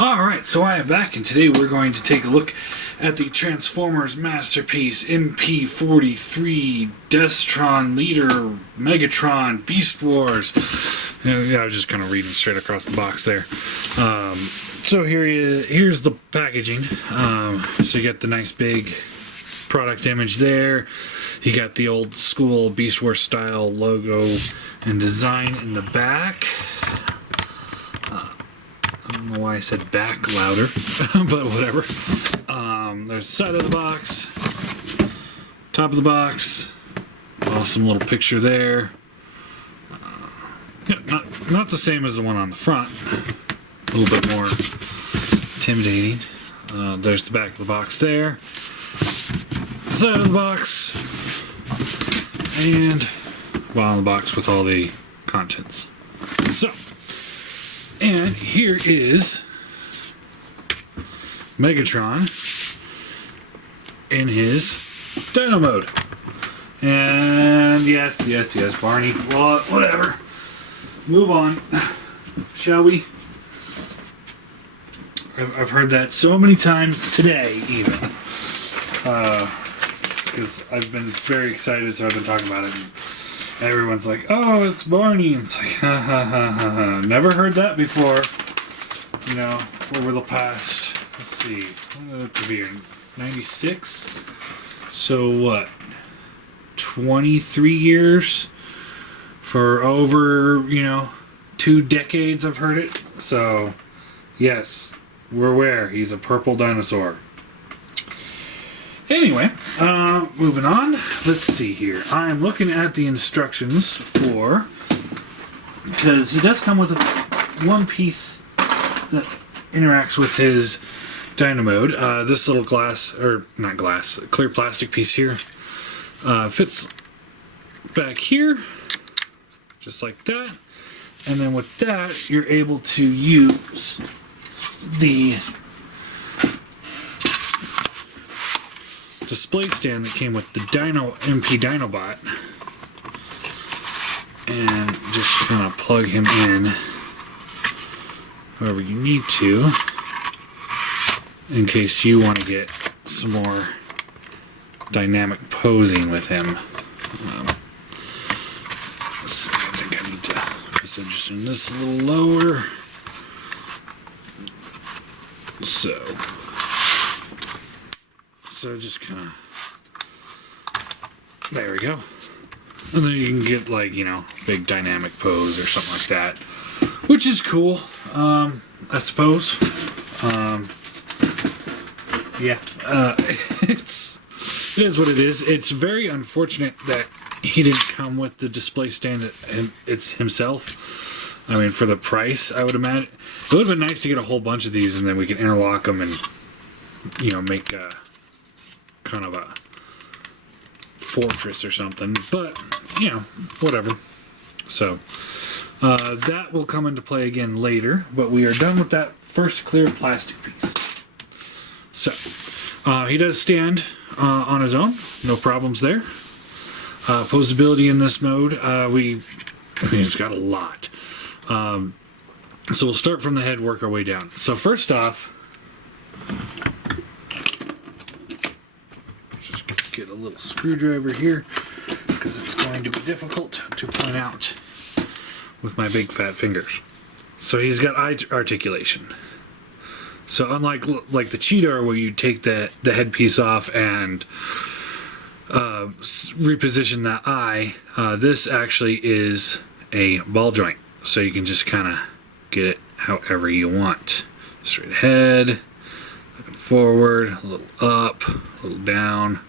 Alright, so I am back, and today we're going to take a look at the Transformers masterpiece, MP-43, Destron Leader, Megatron, Beast Wars. Yeah, I was just kind of reading straight across the box there. So here's the packaging. So you got the nice big product image there. You got the old school Beast Wars style logo and design in the back. I don't know why I said back louder, but whatever. There's the side of the box, top of the box, awesome little picture there. Yeah, not the same as the one on the front, a little bit more intimidating. There's the back of the box there, side of the box, and bottom of the box with all the contents. So, and here is Megatron in his Dino mode. And yes, Barney. Well, whatever. Move on, shall we? I've heard that so many times today, even. Because I've been very excited, so I've been talking about it. And everyone's like, oh, it's Barney. And it's like, ha ha ha ha ha. Never heard that before. You know, over the past, let's see, what could be 96? So what? 23 years? For over, 2 decades I've heard it. So, yes, we're aware. He's a purple dinosaur. Anyway, moving on. Let's see here. I'm looking at the instructions for, because he does come with one piece that interacts with his Dino mode. This little clear plastic piece here fits back here, just like that. And then with that, you're able to use the display stand that came with the Dino MP Dinobot, and just kind of plug him in however you need to, in case you want to get some more dynamic posing with him. Let's see, I think I need to position this a little lower. So just kind of, there we go. And then you can get big dynamic pose or something like that, which is cool, I suppose. Yeah, it is what it is. It's very unfortunate that he didn't come with the display stand it's himself. I mean, for the price, I would imagine it would have been nice to get a whole bunch of these, and then we can interlock them and make a kind of a fortress or something. But whatever. So that will come into play again later. But we are done with that first clear plastic piece. So he does stand on his own, no problems there. Posability in this mode, it's got a lot. So we'll start from the head, work our way down. So first off, just get a little screwdriver here, because it's going to be difficult to point out with my big fat fingers. So he's got eye articulation. So unlike the Cheetor, where you take the headpiece off and reposition that eye, this actually is a ball joint. So you can just kind of get it however you want. Straight ahead, looking forward, a little up, a little down.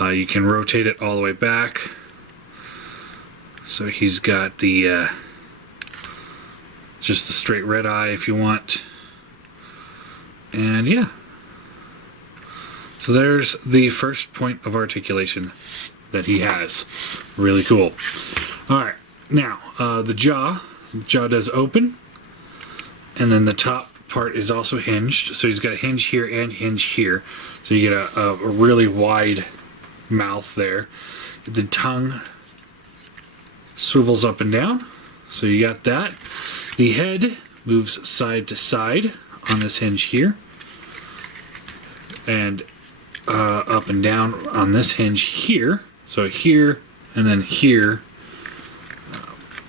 You can rotate it all the way back. So he's got the just the straight red eye if you want. And yeah. So there's the first point of articulation that he has. Really cool. Alright, now the jaw does open, and then the top part is also hinged. So he's got a hinge here and hinge here. So you get a really wide mouth there. The tongue swivels up and down. So you got that. The head moves side to side on this hinge here, and up and down on this hinge here. So here and then here,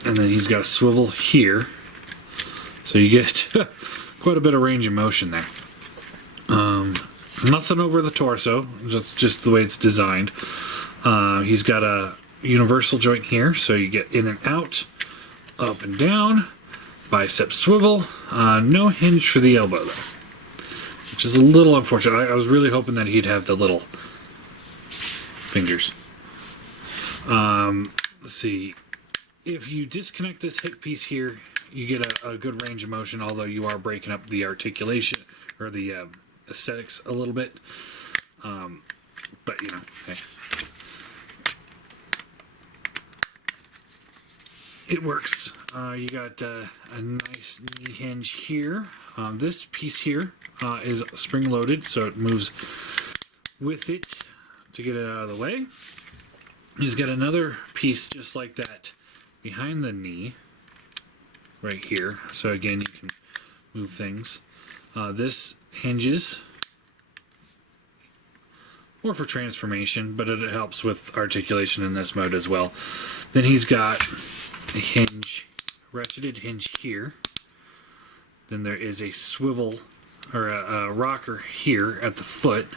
and then he's got a swivel here. So you get quite a bit of range of motion there. Nothing over the torso, just the way it's designed. He's got a universal joint here, so you get in and out, up and down, bicep swivel. No hinge for the elbow though, which is a little unfortunate. I was really hoping that he'd have the little fingers. Let's see. If you disconnect this hip piece here, you get a good range of motion, although you are breaking up the articulation or the aesthetics a little bit. But you know, hey. It works. You got a nice knee hinge here. This piece here is spring loaded, so it moves with it to get it out of the way. He's got another piece just like that behind the knee right here. So again, you can move things. This hinges more for transformation, but it helps with articulation in this mode as well. Then he's got a hinge, ratcheted hinge here. Then there is a swivel or a rocker here at the foot.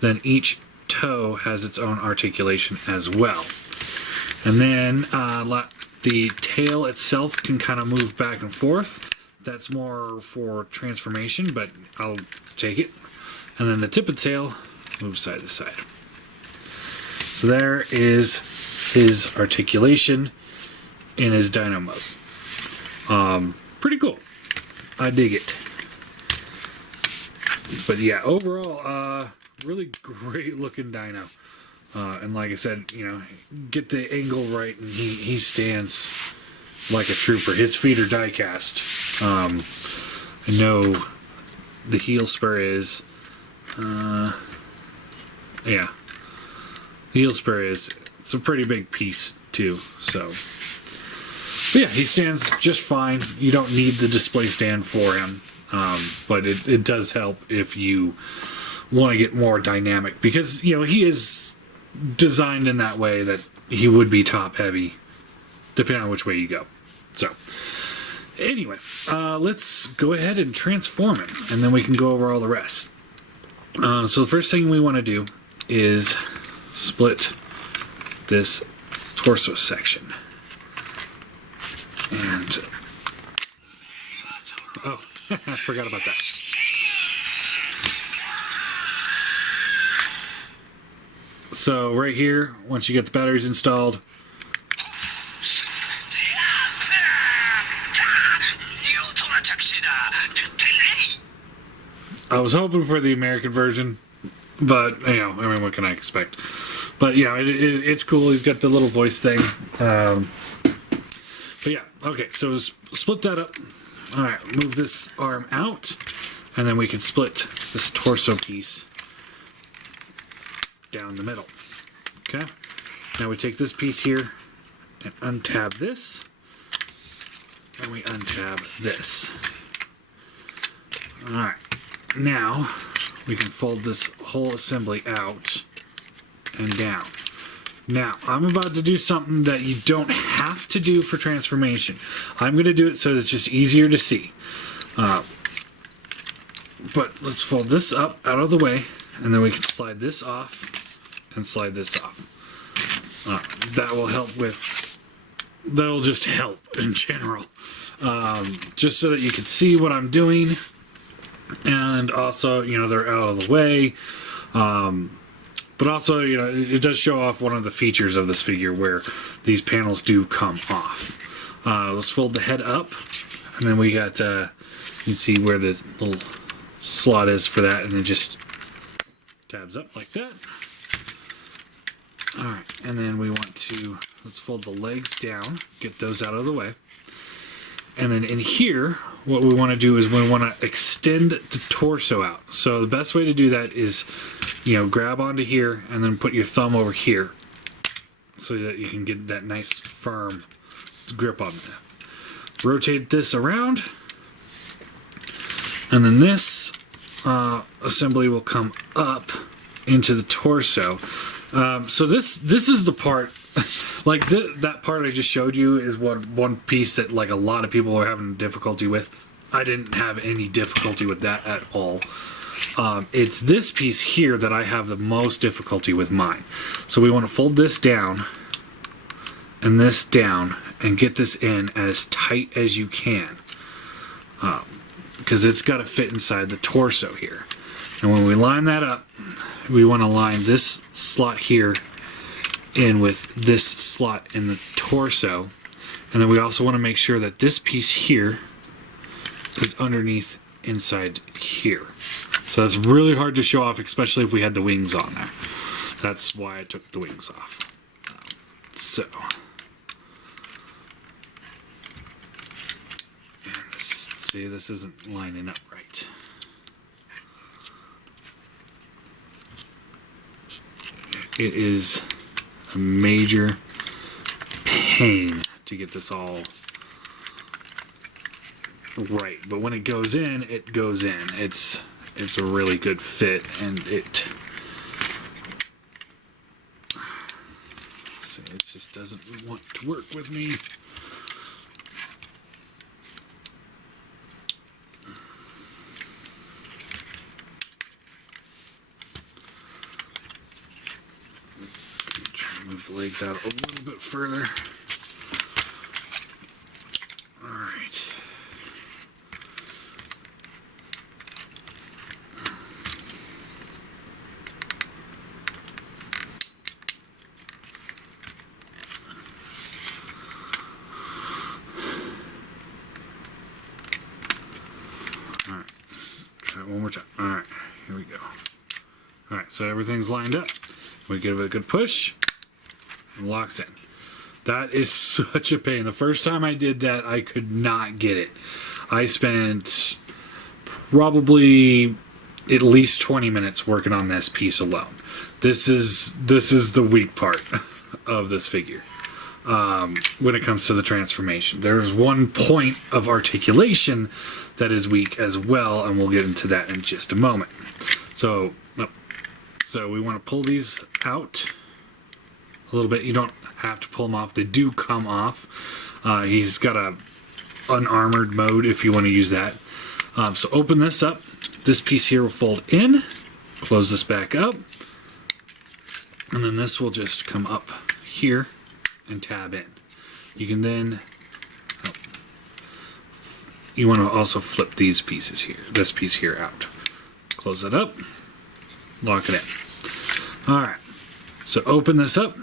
Then each toe has its own articulation as well. And then the tail itself can kind of move back and forth. That's more for transformation, but I'll take it. And then the tip of the tail moves side to side. So there is his articulation in his Dino mode. Pretty cool. I dig it. But yeah, overall, really great looking Dino. And like I said, you know, get the angle right, and he stands like a trooper. His feet are die cast. I know the heel spur is, yeah, the heel spur is, it's a pretty big piece too. So, but yeah, he stands just fine. You don't need the display stand for him, but it does help if you want to get more dynamic, because you know he is designed in that way that he would be top heavy depending on which way you go. So anyway, let's go ahead and transform him, and then we can go over all the rest. So the first thing we want to do is split this torso section. And oh, I forgot about that. So right here, once you get the batteries installed, I was hoping for the American version, but you know, I mean, what can I expect? But yeah, it's cool. He's got the little voice thing. But yeah, okay. So split that up. All right, move this arm out, and then we can split this torso piece down the middle. Okay. Now we take this piece here and untab this, and we untab this. All right. Now we can fold this whole assembly out and down. Now I'm about to do something that you don't have to do for transformation. I'm going to do it so it's just easier to see. But let's fold this up out of the way, and then we can slide this off and slide this off. That will help with, that'll just help in general. Just so that you can see what I'm doing. And also, you know, they're out of the way. But also, you know, it does show off one of the features of this figure where these panels do come off. Let's fold the head up. And then we got, you can see where the little slot is for that. And it just tabs up like that. Alright, and then we want to, let's fold the legs down, get those out of the way. And then in here, what we want to do is we want to extend the torso out. So the best way to do that is, you know, grab onto here and then put your thumb over here so that you can get that nice firm grip on that. Rotate this around. And then this assembly will come up into the torso. So this is the part, like that part I just showed you is one piece that like a lot of people are having difficulty with. I didn't have any difficulty with that at all. It's this piece here that I have the most difficulty with mine. So we want to fold this down and this down and get this in as tight as you can, because it's got to fit inside the torso here. And when we line that up, we want to line this slot here in with this slot in the torso, and then we also want to make sure that this piece here is underneath inside here. So that's really hard to show off, especially if we had the wings on there. That's why I took the wings off. So, and see, this isn't lining up right. It is a major pain to get this all right, but when it goes in, it goes in. It's a really good fit, and it just doesn't want to work with me. Try to move the legs out a little bit further. All right. One more time. Alright, here we go. Alright, so everything's lined up. We give it a good push, and locks in. That is such a pain. The first time I did that, I could not get it. I spent probably at least 20 minutes working on this piece alone. This is the weak part of this figure. When it comes to the transformation, there's one point of articulation that is weak as well, and we'll get into that in just a moment. So we want to pull these out a little bit. You don't have to pull them off; they do come off. He's got a unarmored mode if you want to use that. So open this up. This piece here will fold in. Close this back up, and then this will just come up here and tab in. You can then, you want to also flip these pieces here, this piece here out. Close it up, lock it in. Alright, so open this up.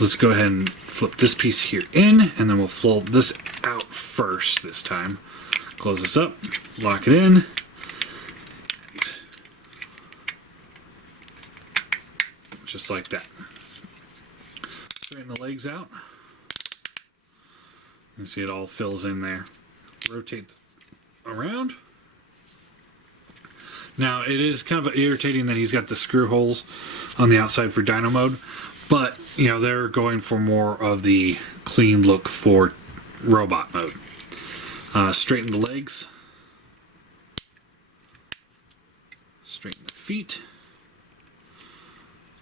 Let's go ahead and flip this piece here in, and then we'll fold this out first this time. Close this up, lock it in. Just like that. Straighten the legs out. You see it all fills in there. Rotate around. Now it is kind of irritating that he's got the screw holes on the outside for Dino mode, but you know they're going for more of the clean look for robot mode. Straighten the legs. Straighten the feet.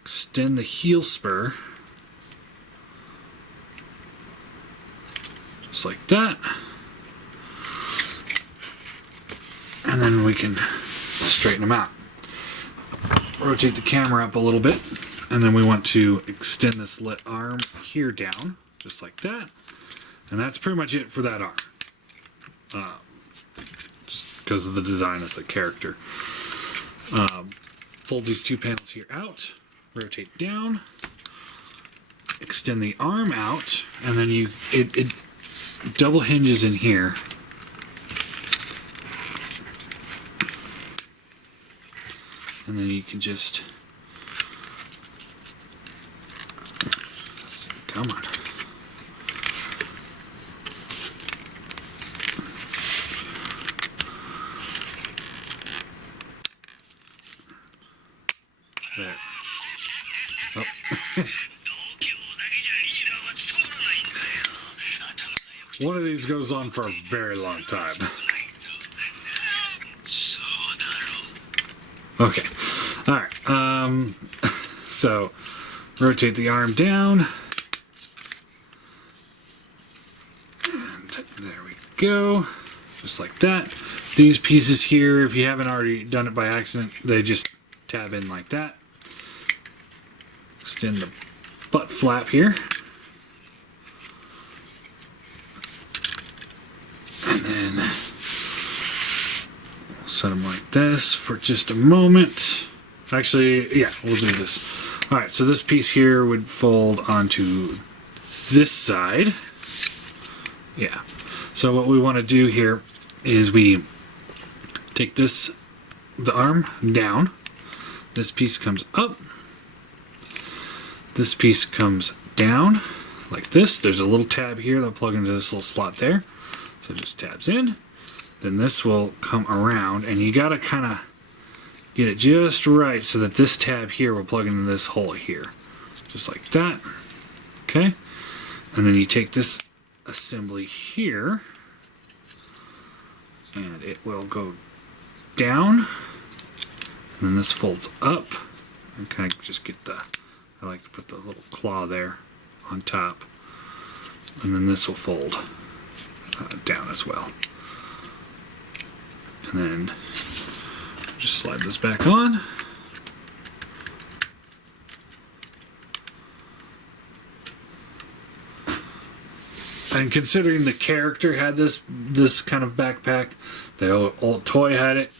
Extend the heel spur. Just like that. And then we can straighten them out. Rotate the camera up a little bit. And then we want to extend this arm here down. Just like that. And that's pretty much it for that arm. Just because of the design of the character. Fold these two panels here out. Rotate down. Extend the arm out. And then it double hinges in here. And then you can just, come on. There. Oh. One of these goes on for a very long time. Okay. Alright. So, rotate the arm down. And there we go. Just like that. These pieces here, if you haven't already done it by accident, they just tab in like that. Extend the butt flap here. And then we'll set them like this for just a moment. Actually, yeah, we'll do this. Alright, so this piece here would fold onto this side. Yeah. So what we want to do here is we take the arm down. This piece comes up. This piece comes down like this. There's a little tab here that'll plug into this little slot there. So it just tabs in. Then this will come around, and you gotta kind of get it just right so that this tab here will plug into this hole here. Just like that. Okay? And then you take this assembly here, and it will go down, and then this folds up. And kind of just get I like to put the little claw there on top, and then this will fold down as well. And then just slide this back on. And considering the character had this kind of backpack, the old toy had it,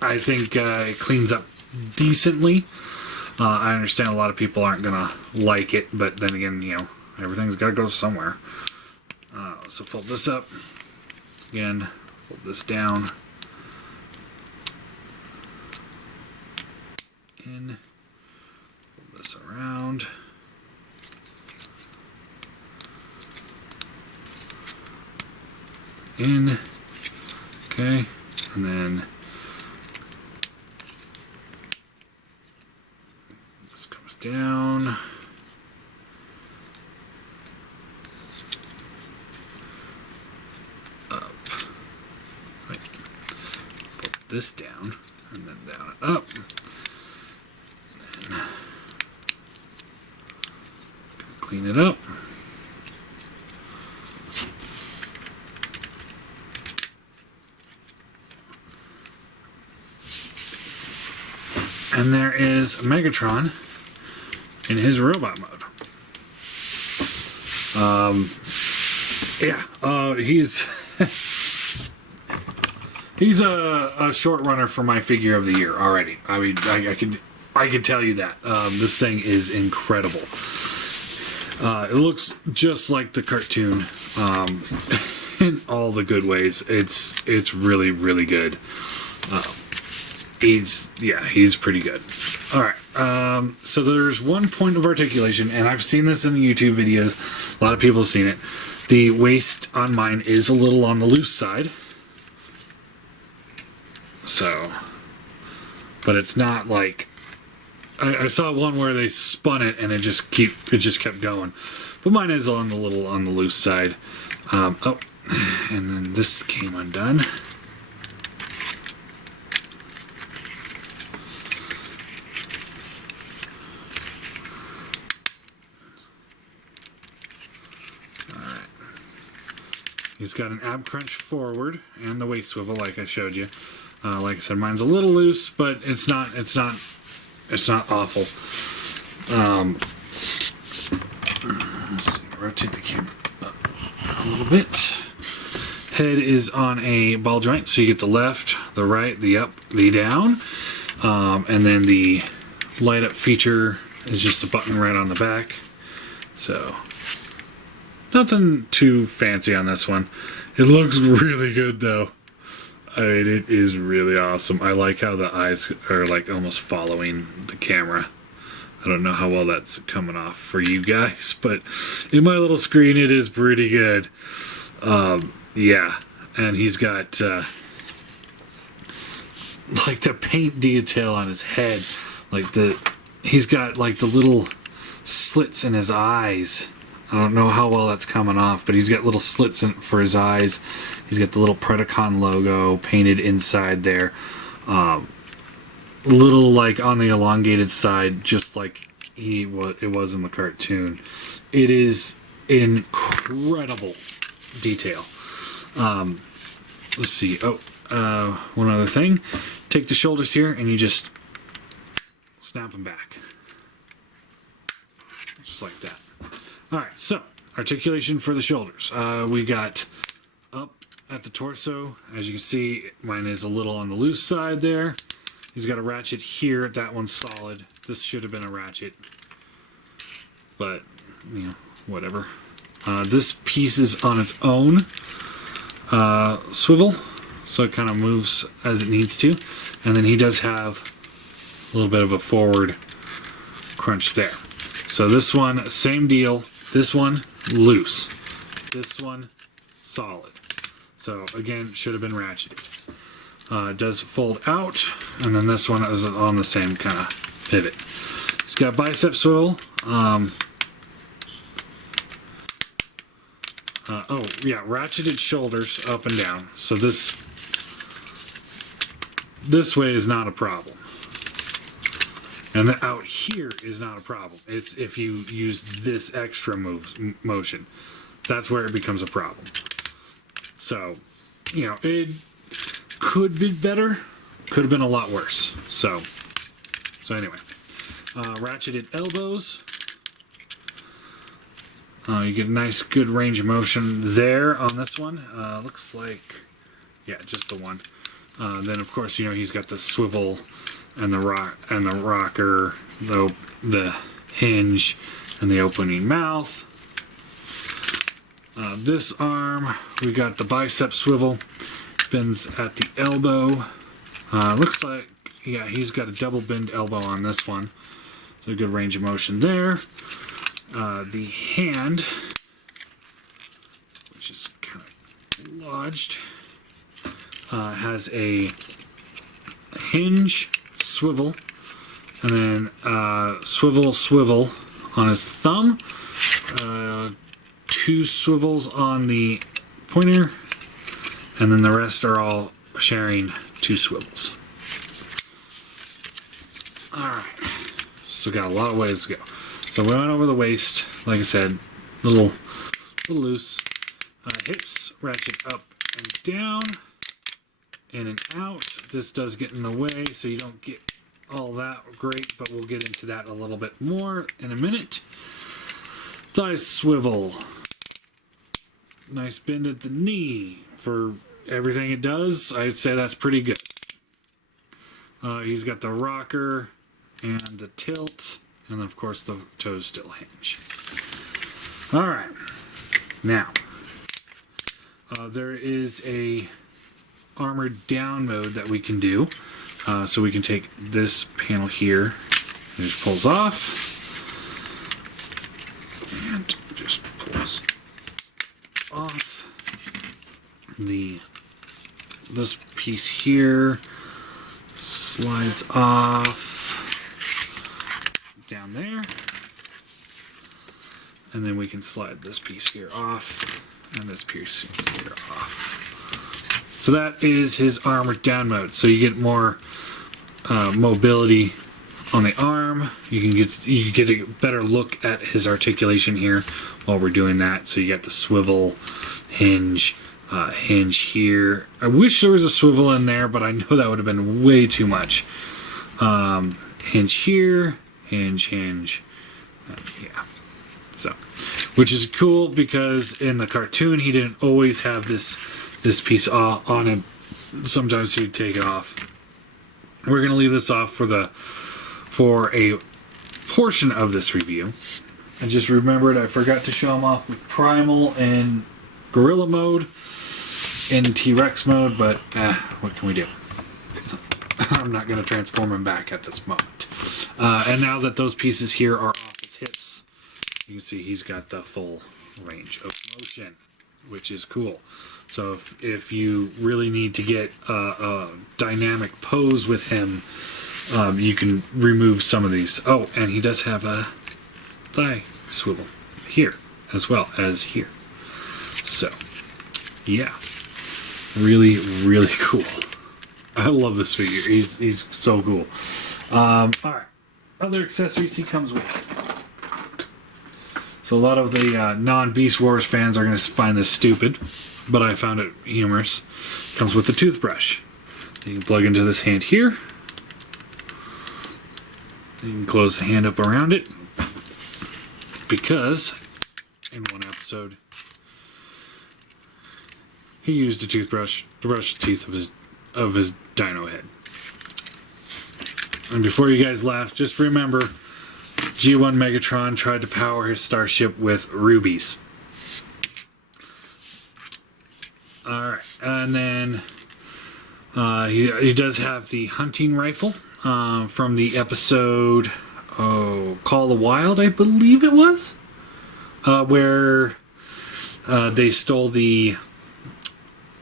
I think it cleans up decently. I understand a lot of people aren't gonna like it, but then again, you know, everything's gotta go somewhere. So fold this up again, fold this down, in, fold this around. In, okay, and then this comes down, up, right. Put this down, and then down and up, and then clean it up. And there is Megatron in his robot mode. He's a short runner for my figure of the year already. I mean, I can tell you that. This thing is incredible. It looks just like the cartoon in all the good ways. It's really, really good. He's pretty good. Alright, so there's one point of articulation, and I've seen this in the YouTube videos. A lot of people have seen it. The waist on mine is a little on the loose side. So, but it's not like, I saw one where they spun it and it just kept going. But mine is on the loose side. Oh, and then this came undone. He's got an ab crunch forward and the waist swivel, like I showed you. Like I said, mine's a little loose, but it's not awful. Let's see, rotate the camera up a little bit. Head is on a ball joint, so you get the left, the right, the up, the down, and then the light up feature is just a button right on the back. So. Nothing too fancy on this one. It looks really good though. I mean, it is really awesome. I like how the eyes are like almost following the camera. I don't know how well that's coming off for you guys, but in my little screen it is pretty good. Yeah, and he's got like the paint detail on his head. He's got like the little slits in his eyes. I don't know how well that's coming off, but he's got little slits for his eyes. He's got the little Predacon logo painted inside there. little like on the elongated side, just like it was in the cartoon. It is incredible detail. Let's see. Oh, one other thing. Take the shoulders here and you just snap them back. Just like that. Alright, so articulation for the shoulders. We got up at the torso. As you can see, mine is a little on the loose side there. He's got a ratchet here. That one's solid. This should have been a ratchet. But, you know, whatever. This piece is on its own swivel. So it kind of moves as it needs to. And then he does have a little bit of a forward crunch there. So this one, same deal. This one, loose. This one, solid. So again, should have been ratcheted. It does fold out, and then this one is on the same kind of pivot. It's got bicep swivel. Oh yeah, ratcheted shoulders up and down. So this way is not a problem. And the out here is not a problem. It's if you use this extra motion. That's where it becomes a problem. So, you know, it could be better. Could have been a lot worse. So anyway. Ratcheted elbows. You get a nice, good range of motion there on this one. Looks like, yeah, just the one. Then, of course, you know, he's got the swivel and the rocker, the hinge, and the opening mouth. This arm, we got the bicep swivel, bends at the elbow. Looks like, yeah, he's got a double bend elbow on this one. So a good range of motion there. The hand, which is kind of lodged, has a hinge, swivel, and then swivel on his thumb, 2 swivels on the pointer, and then the rest are all sharing 2 swivels. Alright, still got a lot of ways to go. So we went over the waist, like I said, little loose. Hips ratchet up and down, in and out. This does get in the way, so you don't get all that great, but we'll get into that a little bit more in a minute. Thigh swivel. Nice bend at the knee. For everything it does, I'd say that's pretty good. He's got the rocker and the tilt, and of course the toes still hinge. Alright, now there is a armored down mode that we can do. So we can take this panel here, it just pulls off, and just pulls off. This piece here slides off down there, and then we can slide this piece here off, and this piece here off. So that is his armored down mode. So you get more mobility on the arm. You can get a better look at his articulation here while we're doing that. So you got the swivel, hinge here. I wish there was a swivel in there, but I know that would have been way too much. Hinge here, hinge. Yeah. So, which is cool because in the cartoon he didn't always have this piece on him. Sometimes he'd take it off. We're going to leave this off for a portion of this review. I just remembered I forgot to show him off with Primal and Gorilla mode in T-Rex mode, but what can we do? I'm not going to transform him back at this moment. And now that those pieces here are off his hips, you can see he's got the full range of motion, which is cool. So if you really need to get a dynamic pose with him, you can remove some of these. Oh, and he does have a thigh swivel here as well as here. So, yeah. Really, really cool. I love this figure. He's so cool. Alright. Other accessories he comes with. So a lot of the non-Beast Wars fans are going to find this stupid, but I found it humorous. Comes with the toothbrush. You can plug into this hand here. You can close the hand up around it, because in one episode he used a toothbrush to brush the teeth of his Dino head. And before you guys laugh, just remember, G1 Megatron tried to power his starship with rubies. Alright, and then he does have the hunting rifle from the episode Call the Wild, I believe it was, where they stole the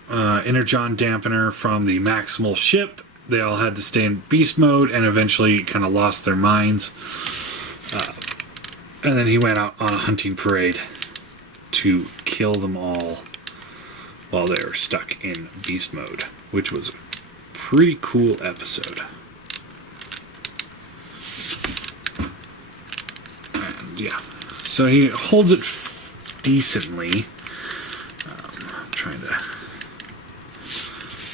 energon dampener from the Maximal ship. They all had to stay in beast mode and eventually kind of lost their minds. And then he went out on a hunting parade to kill them all while they were stuck in beast mode, which was a pretty cool episode. And yeah, so he holds it decently. I'm trying to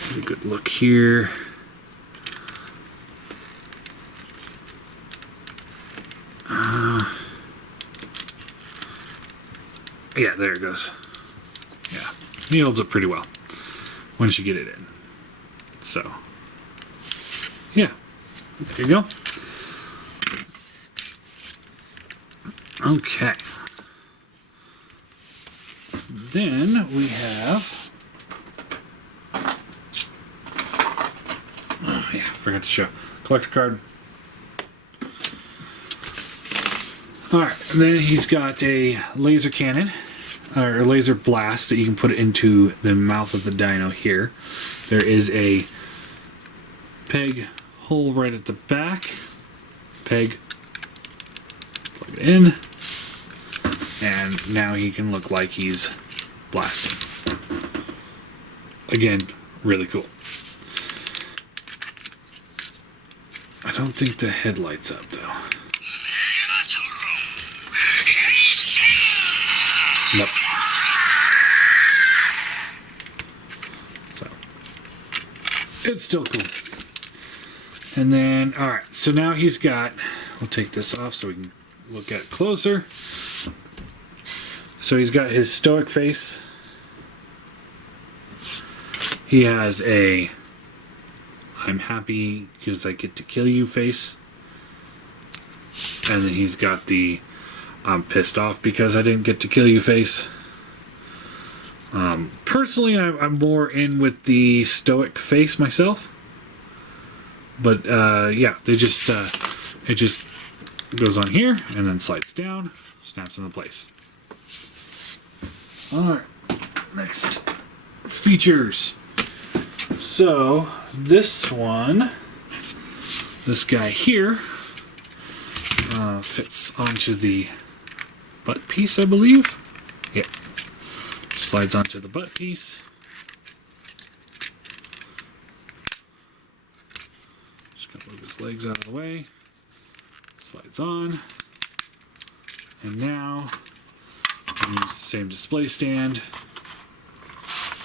get a good look here. Yeah, there it goes. Yeah, he holds it pretty well once you get it in. So, yeah, there you go. Okay. Then we have... Oh, yeah, forgot to show. Collector card. Alright, then he's got a laser cannon, or a laser blast that you can put into the mouth of the Dino here. There is a peg hole right at the back. Peg. Plug it in. And now he can look like he's blasting. Again, really cool. I don't think the headlight's up though. Nope. So, it's still cool. And then, alright, so now he's got, we'll take this off so we can look at it closer. So he's got his stoic face. He has a I'm happy because I get to kill you face. And then he's got the I'm pissed off because I didn't get to kill you face. Personally, I'm more in with the stoic face myself. But yeah, they just it just goes on here and then slides down, snaps into place. Alright, next features. So this one, this guy here, fits onto the butt piece, I believe. Yeah. Slides onto the butt piece. Just gonna move his legs out of the way. Slides on. And now, use the same display stand.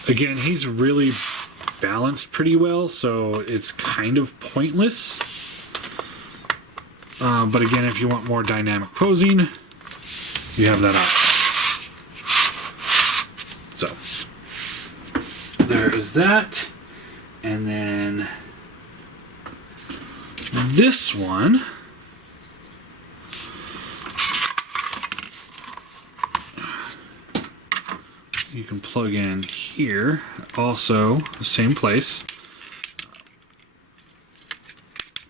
Again, he's really balanced pretty well, so it's kind of pointless. But again, if you want more dynamic posing, you have that option. So, there is that. And then this one, you can plug in here, also the same place.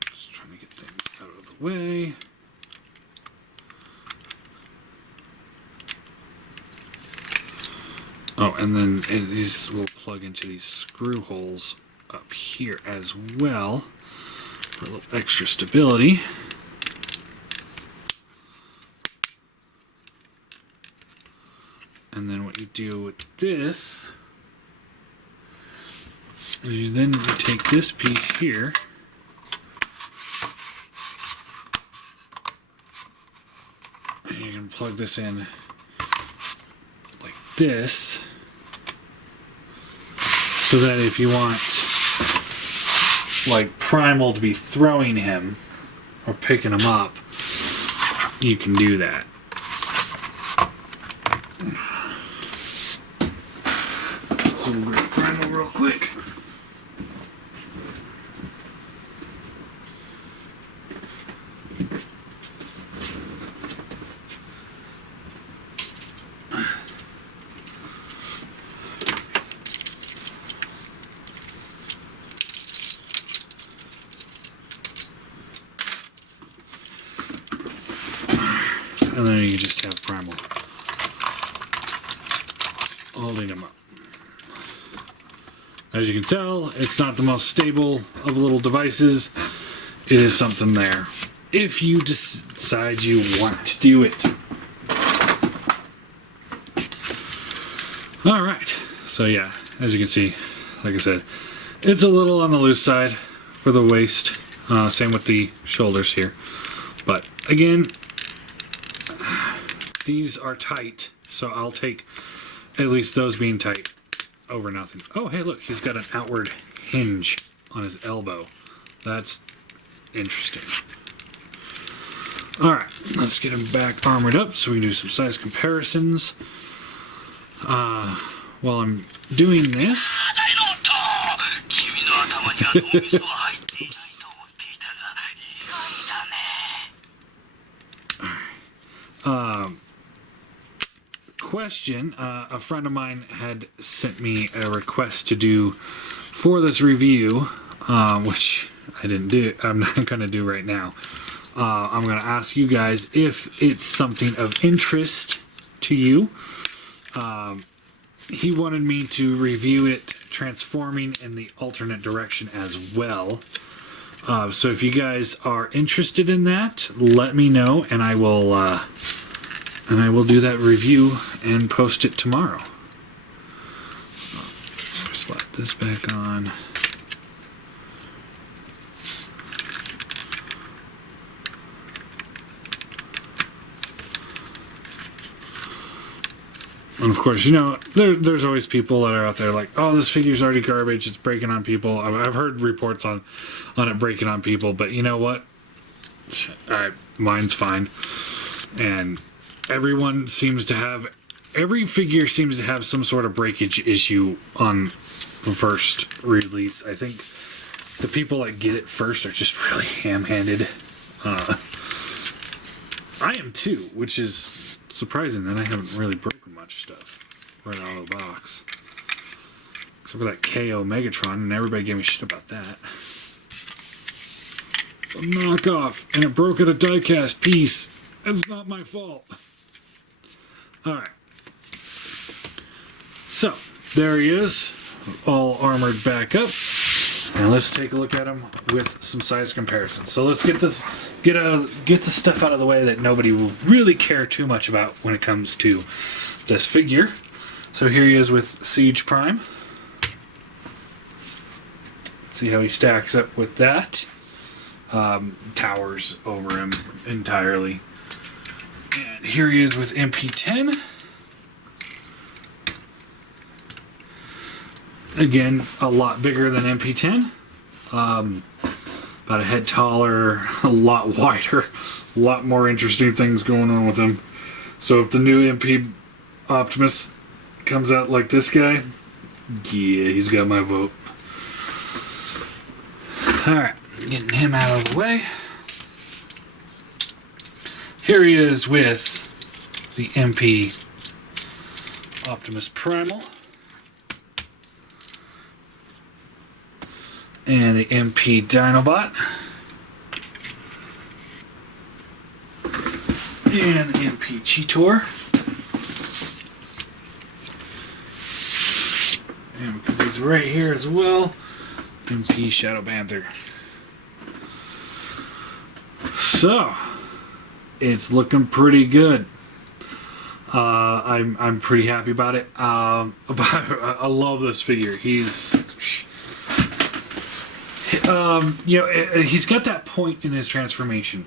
Just trying to get things out of the way. Oh, and then these will plug into these screw holes up here as well for a little extra stability. And then what you do with this is you take this piece here plug this in like this, so that if you want like Primal to be throwing him or picking him up, you can do that. So we'll grab Primal real quick. And then you just have Primal holding him up. As you can tell, it's not the most stable of little devices. It is something there if you decide you want to do it. Alright, so yeah, as you can see, like I said, it's a little on the loose side for the waist. Same with the shoulders here. But again, these are tight, so I'll take at least those being tight over nothing. Oh, hey, look, he's got an outward hinge on his elbow. That's interesting. All right, let's get him back armored up so we can do some size comparisons. While I'm doing this... Question, a friend of mine had sent me a request to do for this review, which I didn't do. I'm not going to do right now. I'm going to ask you guys if it's something of interest to you. He wanted me to review it transforming in the alternate direction as well. So if you guys are interested in that, let me know, and I will do that review and post it tomorrow. Slap this back on. And of course, you know, there's always people that are out there like, oh, this figure's already garbage, it's breaking on people. I've heard reports on it breaking on people, but you know what? Mine's fine. And every figure seems to have some sort of breakage issue on the first release. I think the people that get it first are just really ham-handed. I am too, which is surprising that I haven't really broken much stuff right out of the box. Except for that KO Megatron, and everybody gave me shit about that. It's a knockoff, and it broke at a die-cast piece. It's not my fault. Alright. So, there he is, all armored back up. And let's take a look at him with some size comparisons. So let's get the stuff out of the way that nobody will really care too much about when it comes to this figure. So here he is with Siege Prime. Let's see how he stacks up with that. Towers over him entirely. And here he is with MP-10. Again, a lot bigger than MP-10. About a head taller, a lot wider, a lot more interesting things going on with him. So if the new MP Optimus comes out like this guy, yeah, he's got my vote. Alright, getting him out of the way. Here he is with the MP Optimus Primal. And the MP Dinobot. And the MP Cheetor. And because he's right here as well, MP Shadow Panther. So, it's looking pretty good. I'm pretty happy about it. I love this figure. He's he's got that point in his transformation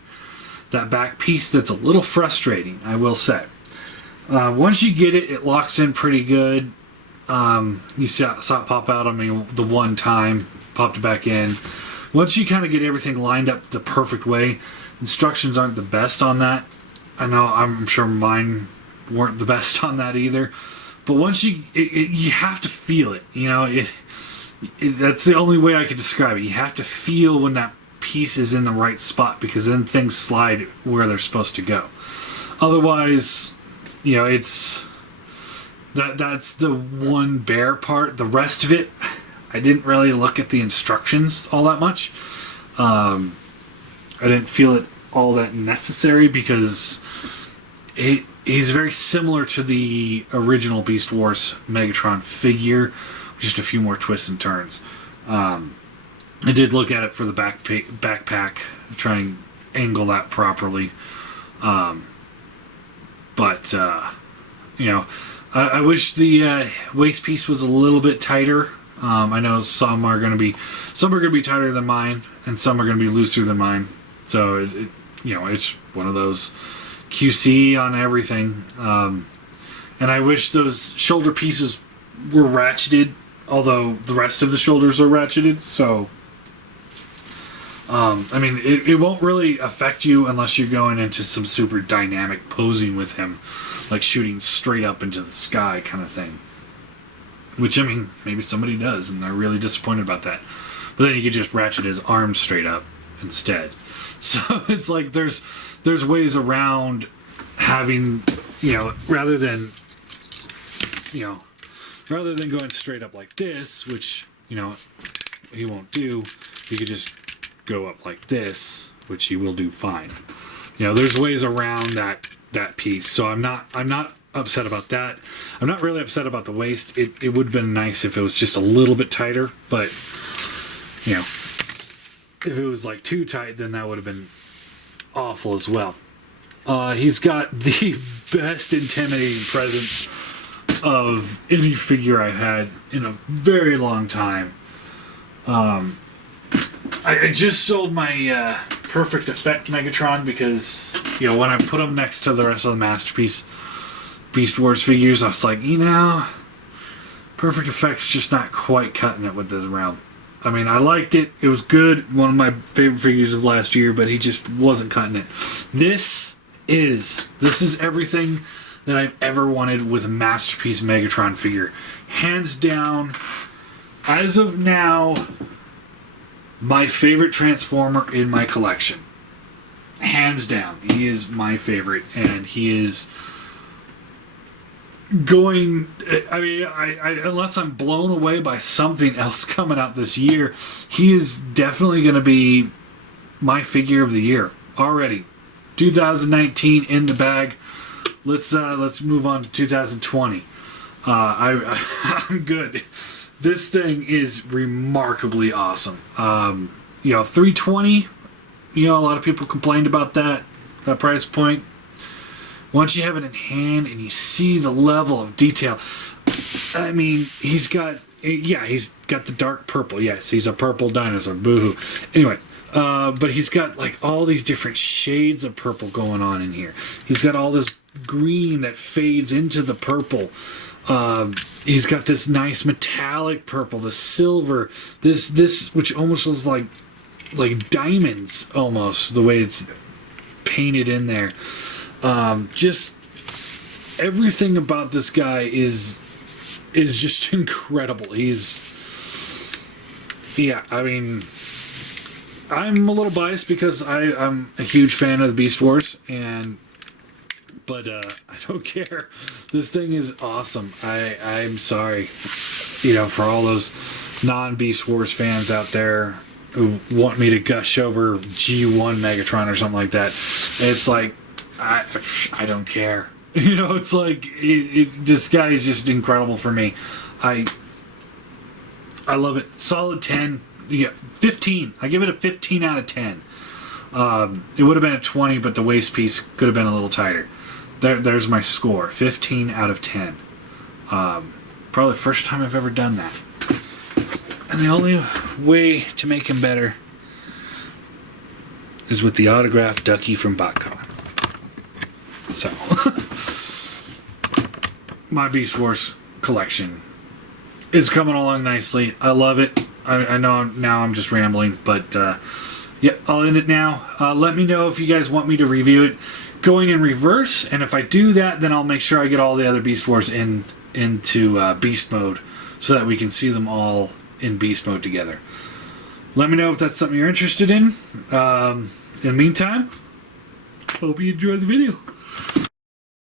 that back piece that's a little frustrating, I will say. Once you get it, it locks in pretty good. You saw it pop out on me the one time, popped it back in. Once you kind of get everything lined up the perfect way, instructions aren't the best on that. I know, I'm sure mine weren't the best on that either. But once you have to feel it, you know, that's the only way I could describe it. You have to feel when that piece is in the right spot, because then things slide where they're supposed to go. Otherwise, you know, that's the one bare part. The rest of it, I didn't really look at the instructions all that much. I didn't feel it all that necessary, because he's very similar to the original Beast Wars Megatron figure, just a few more twists and turns. I did look at it for the backpack, try and angle that properly. But you know, I wish the waist piece was a little bit tighter. I know some are going to be tighter than mine, and some are going to be looser than mine. So you know, it's one of those QC on everything. And I wish those shoulder pieces were ratcheted, although the rest of the shoulders are ratcheted. So I mean, it won't really affect you unless you're going into some super dynamic posing with him, like shooting straight up into the sky kind of thing. Which, I mean, maybe somebody does, and they're really disappointed about that. But then you could just ratchet his arms straight up instead. So it's like there's ways around having, you know, rather than going straight up like this, which, you know, he won't do, you could just go up like this, which he will do fine. You know, there's ways around that piece. So I'm not upset about that. I'm not really upset about the waist. It would have been nice if it was just a little bit tighter, but you know, if it was like too tight, then that would have been awful as well. He's got the best intimidating presence of any figure I've had in a very long time. I just sold my Perfect Effect Megatron because, you know, when I put him next to the rest of the Masterpiece Beast Wars figures, I was like, you know, Perfect Effect's just not quite cutting it with this realm. I mean, I liked it. It was good. One of my favorite figures of last year, but he just wasn't cutting it. This is everything that I've ever wanted with a Masterpiece Megatron figure. Hands down, as of now, my favorite Transformer in my collection. Hands down. He is my favorite, and he is going, I mean, I unless I'm blown away by something else coming out this year, he is definitely going to be my figure of the year already. 2019 in the bag. Let's move on to 2020. I'm good. This thing is remarkably awesome. You know, 320. You know, a lot of people complained about that price point. Once you have it in hand and you see the level of detail, I mean, he's got the dark purple. Yes, he's a purple dinosaur. Boo-hoo. Anyway, but he's got like all these different shades of purple going on in here. He's got all this green that fades into the purple. He's got this nice metallic purple, the silver, this which almost looks like diamonds almost, the way it's painted in there. Just everything about this guy is just incredible. I mean, I'm a little biased because I'm a huge fan of the Beast Wars, but I don't care. This thing is awesome. I'm sorry, you know, for all those non-Beast Wars fans out there who want me to gush over G1 Megatron or something like that. It's like, I don't care. You know, it's like this guy is just incredible for me. I love it. Solid 10. Yeah, 15. I give it a 15 out of 10. It would have been a 20, but the waist piece could have been a little tighter. There's my score. 15 out of 10. Probably the first time I've ever done that. And the only way to make him better is with the autographed Ducky from BotCon. So, my Beast Wars collection is coming along nicely. I love it. I know now I'm just rambling, but yeah, I'll end it now. Let me know if you guys want me to review it going in reverse, and if I do that, then I'll make sure I get all the other Beast Wars into Beast Mode so that we can see them all in Beast Mode together. Let me know if that's something you're interested in. In the meantime, hope you enjoyed the video.